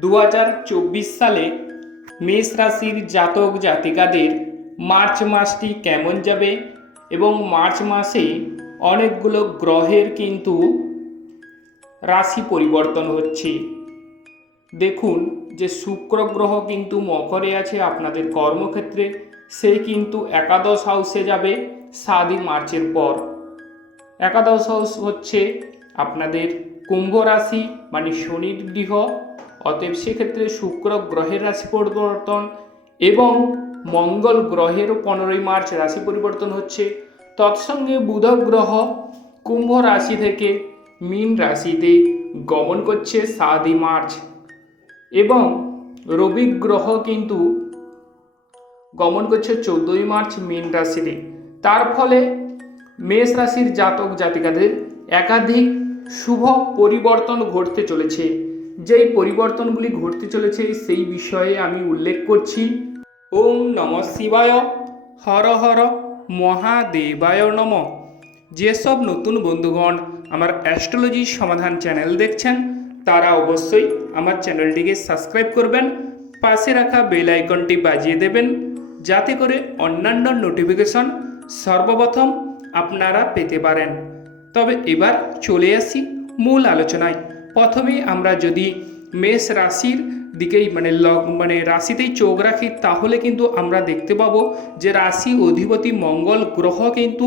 দু হাজার চব্বিশ সালে মেষ রাশির জাতক জাতিকাদের মার্চ মাসটি কেমন যাবে এবং মার্চ মাসে অনেকগুলো গ্রহের কিন্তু রাশি পরিবর্তন হচ্ছে। দেখুন যে শুক্র গ্রহ কিন্তু মকরে আছে আপনাদের কর্মক্ষেত্রে, সে কিন্তু একাদশ হাউসে যাবে সাতই মার্চের পর। একাদশ হাউস হচ্ছে আপনাদের কুম্ভ রাশি মানে শনির গৃহ। অতএব সেক্ষেত্রে শুক্র গ্রহের রাশি পরিবর্তন এবং মঙ্গল গ্রহেরও পনেরোই মার্চ রাশি পরিবর্তন হচ্ছে। তৎসঙ্গে বুধ গ্রহ কুম্ভ রাশি থেকে মীন রাশিতে গমন করছে সাতই মার্চ এবং রবি গ্রহ কিন্তু গমন করছে চোদ্দোই মার্চ মীন রাশিতে। তার ফলে মেষ রাশির জাতক জাতিকাদের একাধিক শুভ পরিবর্তন ঘটতে চলেছে। যেই পরিবর্তনগুলি ঘটতে চলেছে, সেই বিষয়ে আমি উল্লেখ করছি। ওম নম শিবায়, হর হর মহাদেবায় নম। যেসব নতুন বন্ধুগণ আমার অ্যাস্ট্রোলজি সমাধান চ্যানেল দেখছেন, তারা অবশ্যই আমার চ্যানেলটিকে সাবস্ক্রাইব করবেন, পাশে রাখা বেল আইকনটি বাজিয়ে দেবেন, যাতে করে অন্যান্য নোটিফিকেশন সর্বপ্রথম আপনারা পেতে পারেন। তবে এবার চলে আসি মূল আলোচনায়। প্রথমেই আমরা যদি মেষ রাশির দিকেই মানে লগ মানে রাশিতেই চোখ রাখি, তাহলে কিন্তু আমরা দেখতে পাবো যে রাশি অধিপতি মঙ্গল গ্রহ কিন্তু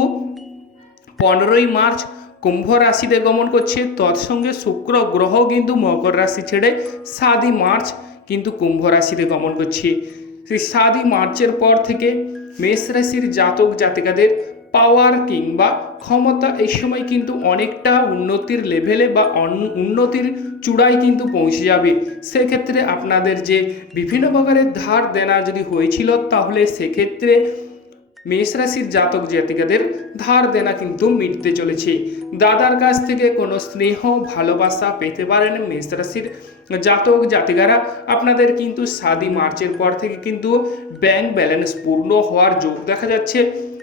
পনেরোই মার্চ কুম্ভ রাশিতে গমন করছে। তৎসঙ্গে শুক্র গ্রহ কিন্তু মকর রাশি ছেড়ে সাতই মার্চ কিন্তু কুম্ভ রাশিতে গমন করছে। সেই সাতই মার্চের পর থেকে মেষ রাশির জাতক জাতিকাদের পাওয়ার কিংবা ক্ষমতা এই সময় কিন্তু অনেকটা উন্নতির লেভেলে বা উন্নতির চূড়ায় কিন্তু পৌঁছে যাবে। সেক্ষেত্রে আপনাদের যে বিভিন্ন প্রকারের ধার দেনা যদি হয়েছিল, তাহলে সেক্ষেত্রে মেষ রাশির জাতক জাতিকাদের ধার দেনা কিন্তু মিটতে চলেছে। দাদার কাছ থেকে কোনো স্নেহ, ভালোবাসা পেতে পারেন মেষ রাশির জাতক জাতিকারা। আপনাদের কিন্তু সাদি মার্চের পর থেকে কিন্তু ব্যাংক ব্যালেন্স পূর্ণ হওয়ার যোগ দেখা যাচ্ছে।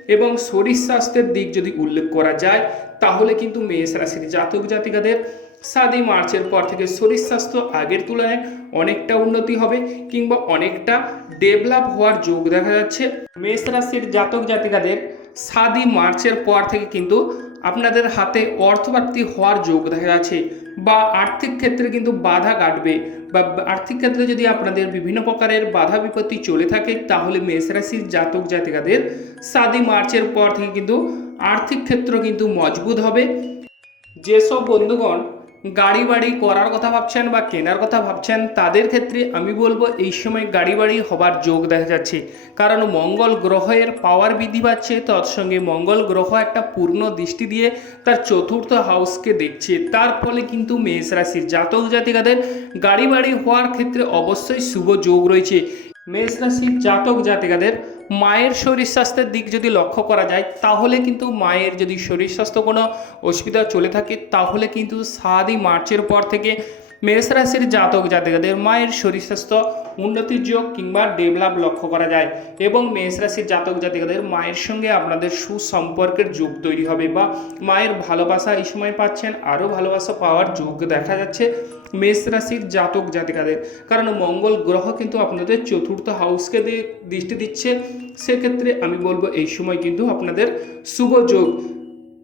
এবং শরীর স্বাস্থ্যের দিক যদি উল্লেখ করা যায়, তাহলে কিন্তু মেষ রাশির জাতক জাতিকাদের সাতই মার্চের পর থেকে শরীর স্বাস্থ্য আগের তুলনায় অনেকটা উন্নতি হবে কিংবা অনেকটা ডেভেলপ হওয়ার যোগ দেখা যাচ্ছে। মেষ রাশির জাতক জাতিকাদের সাতই মার্চের পর থেকে কিন্তু আপনাদের হাতে অর্থপ্রাপ্তি হওয়ার যোগ দেখা যাচ্ছে বা আর্থিক ক্ষেত্রে কিন্তু বাধা কাটবে বা আর্থিক ক্ষেত্রে যদি আপনাদের বিভিন্ন প্রকারের বাধা বিপত্তি চলে থাকে, তাহলে মেষ রাশির জাতক জাতিকাদের সাতই মার্চের পর থেকে কিন্তু আর্থিক ক্ষেত্র কিন্তু মজবুত হবে। যেসব বন্ধুগণ গাড়ি বাড়ি করার কথা ভাবছেন বা কেনার কথা ভাবছেন, তাদের ক্ষেত্রে আমি বলব এই সময় গাড়ি বাড়ি হবার যোগ দেখা যাচ্ছে। কারণ মঙ্গল গ্রহের পাওয়ার বৃদ্ধি পাচ্ছে তৎসঙ্গে মঙ্গল গ্রহ একটা পূর্ণ দৃষ্টি দিয়ে তার চতুর্থ হাউসকে দেখছে। তার ফলে কিন্তু মেষ রাশির জাতক জাতিকাদের গাড়ি বাড়ি হওয়ার ক্ষেত্রে অবশ্যই শুভ যোগ রয়েছে। মেষ রাশির জাতক জাতিকাদের মায়ের শরীর স্বাস্থ্যের দিক যদি লক্ষ্য করা যায়, তাহলে কিন্তু মায়ের যদি শরীর স্বাস্থ্য কোনো অসুবিধা চলে থাকে, তাহলে কিন্তু সাতই মার্চের পর থেকে মেষ রাশির জাতক জাতিকাদের মায়ের শরীর স্বাস্থ্য উন্নতির যোগ কিংবা ডেভেলপ লক্ষ্য করা যায় এবং মেষ রাশির জাতক জাতিকাদের মায়ের সঙ্গে আপনাদের সুসম্পর্কের যোগ তৈরি হবে বা মায়ের ভালোবাসা এই সময় পাচ্ছেন, আরও ভালোবাসা পাওয়ার যোগ দেখা যাচ্ছে। মেষ রাশির জাতক জাতিকাদের। কারণ মঙ্গল গ্রহ কিন্তু আপনাদের চতুর্থ হাউসকে দৃষ্টি দিচ্ছে। সেক্ষেত্রে আমি বলব এই সময় কিন্তু আপনাদের শুভ যোগ।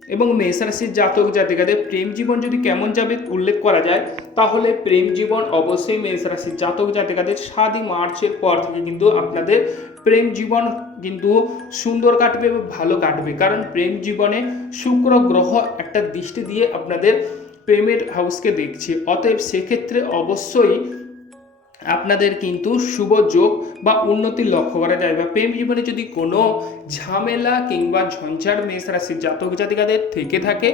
এবং মেষ রাশির জাতক জাতিকাদের প্রেম জীবন যদি কেমন যাবে উল্লেখ করা যায়, তাহলে প্রেম জীবন অবশ্যই মেষ রাশির জাতক জাতিকাদের সাতই মার্চের পর থেকে কিন্তু আপনাদের প্রেম জীবন কিন্তু সুন্দর কাটবে এবং ভালো কাটবে। কারণ প্রেম জীবনে শুক্র গ্রহ একটা দৃষ্টি দিয়ে আপনাদের প্রেমের হাউসকে দেখছে। অতএব সেক্ষেত্রে অবশ্যই আপনাদের কিন্তু শুভ যোগ বা উন্নতি লক্ষ্য করা যায় বা প্রেম জীবনে যদি কোনো ঝামেলা কিংবা ঝঞ্ঝাট মেষ রাশির জাতক জাতিকাদের থেকে থাকে,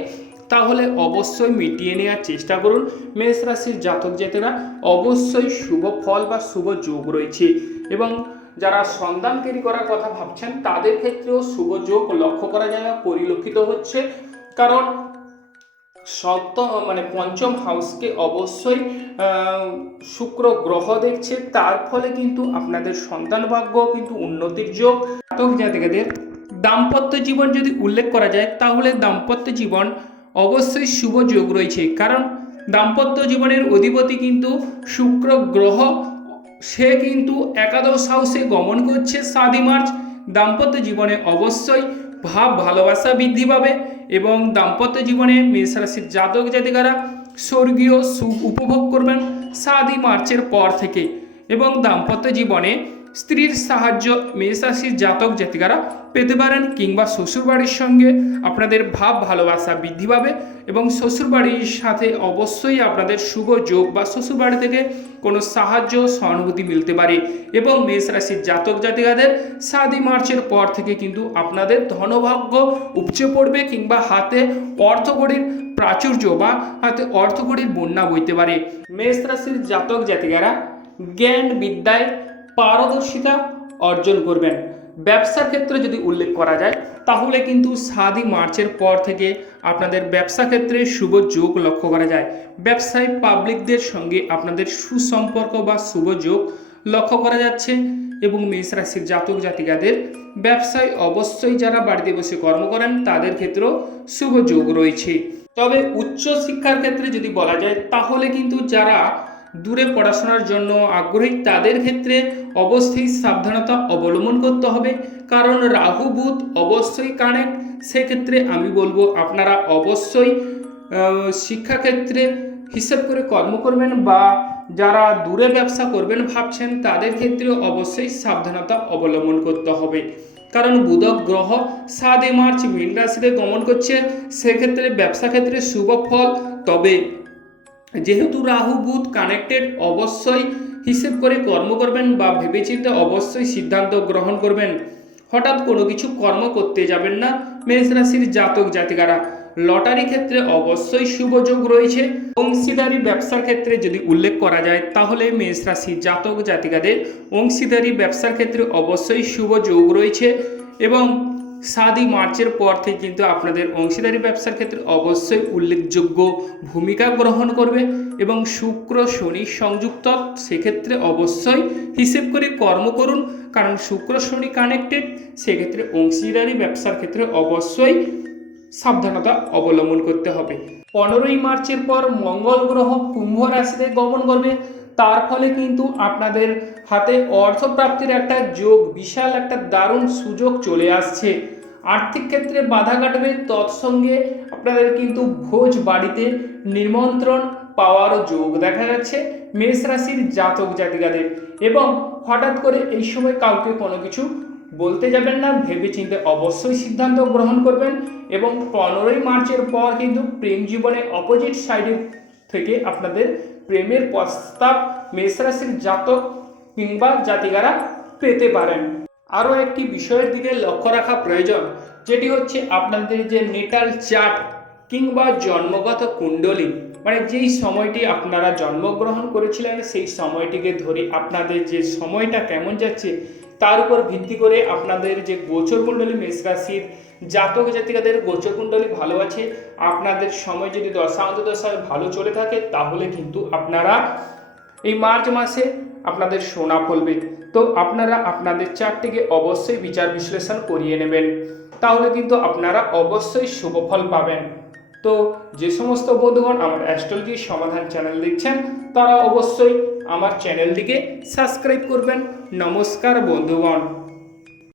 তাহলে অবশ্যই মিটিয়ে নেওয়ার চেষ্টা করুন। মেষ রাশির জাতক জাতিরা অবশ্যই শুভ ফল বা শুভ যোগ রয়েছে এবং যারা সন্তানকারী করার কথা ভাবছেন, তাদের ক্ষেত্রেও শুভ যোগ লক্ষ্য করা যায় বা পরিলক্ষিত হচ্ছে। কারণ সপ্ত মানে পঞ্চম হাউসকে অবশ্যই শুক্র গ্রহ দেখছে। তার ফলে কিন্তু আপনাদের সন্তান ভাগ্য কিন্তু উন্নতির যোগ। জাতক জাতিকাদের দাম্পত্য জীবন যদি উল্লেখ করা যায়, তাহলে দাম্পত্য জীবন অবশ্যই শুভ যোগ রয়েছে। কারণ দাম্পত্য জীবনের অধিপতি কিন্তু শুক্র গ্রহ। সে কিন্তু একাদশ হাউসে গমন করছে, সাতই মার্চ। দাম্পত্য জীবনে অবশ্যই ভাব, ভালোবাসা বৃদ্ধি পাবে। এবং দাম্পত্য জীবনে মেষ রাশির জাতক জাতিকারা স্বর্গীয় সুখ উপভোগ করবেন সাতই মার্চের পর থেকে এবং দাম্পত্য জীবনে স্ত্রীর সাহায্য মেষরাশির জাতক জাতিকারা পেতে পারেন কিংবা শ্বশুরবাড়ির সঙ্গে আপনাদের ভাব ভালোবাসা বৃদ্ধি পাবে এবং শ্বশুরবাড়ির সাথে অবশ্যই আপনাদের শুভ যোগ বা শ্বশুরবাড়ি থেকে কোনো সাহায্য, সহানুভূতি মিলতে পারে এবং মেষ রাশির জাতক জাতিকাদের সাতই মার্চের পর থেকে কিন্তু আপনাদের ধনভাগ্য উপচে পড়বে কিংবা হাতে অর্থকড়ির প্রাচুর্য বা হাতে অর্থকড়ির বন্যা বইতে পারে। মেষ রাশির জাতক জাতিকারা জ্ঞান, বিদ্যায় পারদর্শিতা অর্জন করবেন। ব্যবসার ক্ষেত্রে যদি উল্লেখ করা যায়, তাহলে কিন্তু সাতই মার্চের পর থেকে আপনাদের ব্যবসা ক্ষেত্রে শুভ যোগ লক্ষ্য করা যায়। ব্যবসায় পাবলিকদের সঙ্গে আপনাদের সুসম্পর্ক বা শুভ যোগ লক্ষ্য করা যাচ্ছে এবং মেষ রাশির জাতক জাতিকাদের ব্যবসায় অবশ্যই যারা বাড়িতে বসে কর্ম করেন, তাদের ক্ষেত্রেও শুভ যোগ রয়েছে। তবে উচ্চ শিক্ষার ক্ষেত্রে যদি বলা যায়, তাহলে কিন্তু যারা দূরে পড়াশোনার জন্য আগ্রহী, তাদের ক্ষেত্রে অবশ্যই সাবধানতা অবলম্বন করতে হবে। কারণ রাহু, বুধ অবশ্যই কানেক্ট সেক্ষেত্রে আমি বলব আপনারা অবশ্যই শিক্ষাক্ষেত্রে হিসেব করে কর্ম করবেন বা যারা দূরে ব্যবসা করবেন ভাবছেন, তাদের ক্ষেত্রে অবশ্যই সাবধানতা অবলম্বন করতে হবে। কারণ বুধ গ্রহ সাতই মার্চ মীন রাশিতে গমন করছে। সেক্ষেত্রে ব্যবসা ক্ষেত্রে শুভ ফল। তবে যেহেতু রাহু, বুধ কানেক্টেড অবশ্যই হিসেব করে কর্ম করবেন বা ভেবেচিন্তে অবশ্যই সিদ্ধান্ত গ্রহণ করবেন। হঠাৎ কোনো কিছু কর্ম করতে যাবেন না, মেষ রাশির জাতক জাতিকারা। লটারি ক্ষেত্রে অবশ্যই শুভ যোগ রয়েছে। অংশীদারি ব্যবসার ক্ষেত্রে যদি উল্লেখ করা যায়, তাহলে মেষ রাশির জাতক জাতিকাদের অংশীদারি ব্যবসার ক্ষেত্রে অবশ্যই শুভ যোগ রয়েছে এবং সাতই মার্চের পর থেকে কিন্তু আপনাদের অংশীদারি ব্যবসার ক্ষেত্রে অবশ্যই উল্লেখযোগ্য ভূমিকা গ্রহণ করবে এবং শুক্র, শনি সংযুক্ত, সেক্ষেত্রে অবশ্যই হিসেব করে কর্ম করুন। কারণ শুক্র, শনি কানেক্টেড সেক্ষেত্রে অংশীদারি ব্যবসার ক্ষেত্রে অবশ্যই সাবধানতা অবলম্বন করতে হবে। পনেরোই মার্চের পর মঙ্গল গ্রহ কুম্ভ রাশিতে গমন করবে। তার ফলে কিন্তু আপনাদের হাতে অর্থপ্রাপ্তির একটা যোগ, বিশাল একটা দারুণ সুযোগ চলে আসছে। আর্থিক ক্ষেত্রে বাধা কাটবে, তৎসঙ্গে আপনাদের কিন্তু ভোজ বাড়িতে নিমন্ত্রণ পাওয়ারও যোগ দেখা যাচ্ছে মেষ রাশির জাতক জাতিকাদের। এবং হঠাৎ করে এই সময় কাউকে কোনো কিছু বলতে যাবেন না ভেবে চিন্তে অবশ্যই সিদ্ধান্ত গ্রহণ করবেন এবং পনেরোই মার্চের পর কিন্তু প্রেম জীবনে অপোজিট সাইডে থেকে আপনাদের প্রেমের প্রস্তাব মেষ রাশির জাতক কিংবা জাতিকারা পেতে পারেন। আরও একটি বিষয়ের দিকে লক্ষ্য রাখা প্রয়োজন, যেটি হচ্ছে আপনাদের যে নেটাল চার্ট কিংবা জন্মগত কুণ্ডলী। মানে যেই সময়টি আপনারা জন্মগ্রহণ করেছিলেন, সেই সময়টিকে ধরে আপনাদের যে সময়টা কেমন যাচ্ছে, তার উপর ভিত্তি করে আপনাদের যে গোচর কুণ্ডলী মেষ জাতক জাতিকাদের গোচর কুণ্ডলী ভালো আছে। আপনাদের সময় যদি দশান্ত দশায় ভালো চলে থাকে, তাহলে কিন্তু আপনারা এই মার্চ মাসে আপনাদের সোনা ফলবে। তো আপনারা আপনাদের চারটিকে অবশ্যই বিচার বিশ্লেষণ করিয়ে নেবেন। তাহলে কিন্তু আপনারা অবশ্যই শুভ ফল পাবেন। তো যে সমস্ত বন্ধুগণ আমার অ্যাস্ট্রোলজি সমাধান চ্যানেল দেখছেন, তারা অবশ্যই আমার চ্যানেলটিকে সাবস্ক্রাইব করবেন। নমস্কার বন্ধুগণ।